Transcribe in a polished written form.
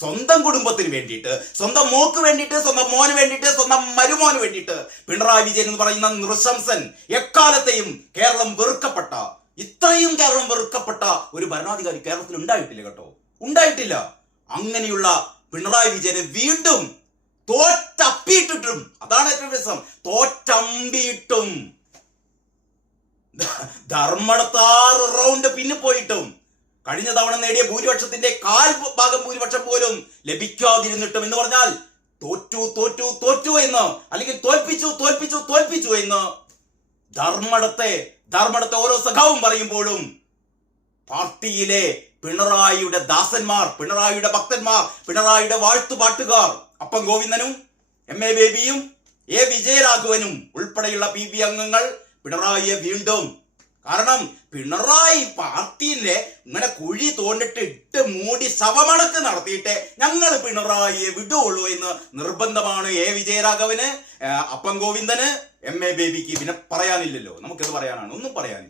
സ്വന്തം കുടുംബത്തിന് വേണ്ടിയിട്ട്, സ്വന്തം മോക്ക് വേണ്ടിയിട്ട്, സ്വന്തം മോന് വേണ്ടിയിട്ട്, സ്വന്തം മരുമോന് വേണ്ടിയിട്ട് പിണറായി വിജയൻ എന്ന് പറയുന്ന നൃശംസൻ എക്കാലത്തെയും കേരളം വെറുക്കപ്പെട്ട, ഇത്രയും കേരളം വെറുക്കപ്പെട്ട ഒരു ഭരണാധികാരി കേരളത്തിൽ ഉണ്ടായിട്ടില്ല കേട്ടോ, ഉണ്ടായിട്ടില്ല. അങ്ങനെയുള്ള പിണറായി വിജയനെ വീണ്ടും തോറ്റപ്പിയിട്ടിട്ടും, അതാണ് ഏറ്റവും രസം, തോറ്റമ്പിയിട്ടും ധർമ്മടത്ത് 6 റൗണ്ട് പിന്നിപ്പോയിട്ടും കഴിഞ്ഞ തവണ നേടിയ ഭൂരിപക്ഷത്തിന്റെ 1/4 ഭൂരിപക്ഷം പോലും ലഭിക്കാതിരുന്നിട്ടും എന്ന് പറഞ്ഞാൽ തോറ്റു എന്ന്, അല്ലെങ്കിൽ തോൽപ്പിച്ചു എന്ന് ധർമ്മടത്തെ ഓരോ സഖാവും പറയുമ്പോഴും പാർട്ടിയിലെ പിണറായിയുടെ ദാസന്മാർ, പിണറായിയുടെ ഭക്തന്മാർ, പിണറായിയുടെ വാഴ്ത്തുപാട്ടുകാർ അപ്പം ഗോവിന്ദനും MA ബേബിയും A വിജയരാഘവനും ഉൾപ്പെടെയുള്ള PB അംഗങ്ങൾ പിണറായിയെ വീണ്ടും, കാരണം പിണറായി പാർട്ടിയിലെ ഇങ്ങനെ കുഴി തോണ്ടിട്ട് ഇട്ട് മൂടി ശവമടക്ക് നടത്തിയിട്ട് ഞങ്ങൾ പിണറായിയെ വിടുകയുള്ളൂ എന്ന് നിർബന്ധമാണ് A വിജയരാഘവന്, അപ്പം ഗോവിന്ദന്, MA ബേബിക്ക്. പിന്നെ പറയാനില്ലല്ലോ, നമുക്കെത് പറയാനാണ്, ഒന്നും പറയാനില്ല.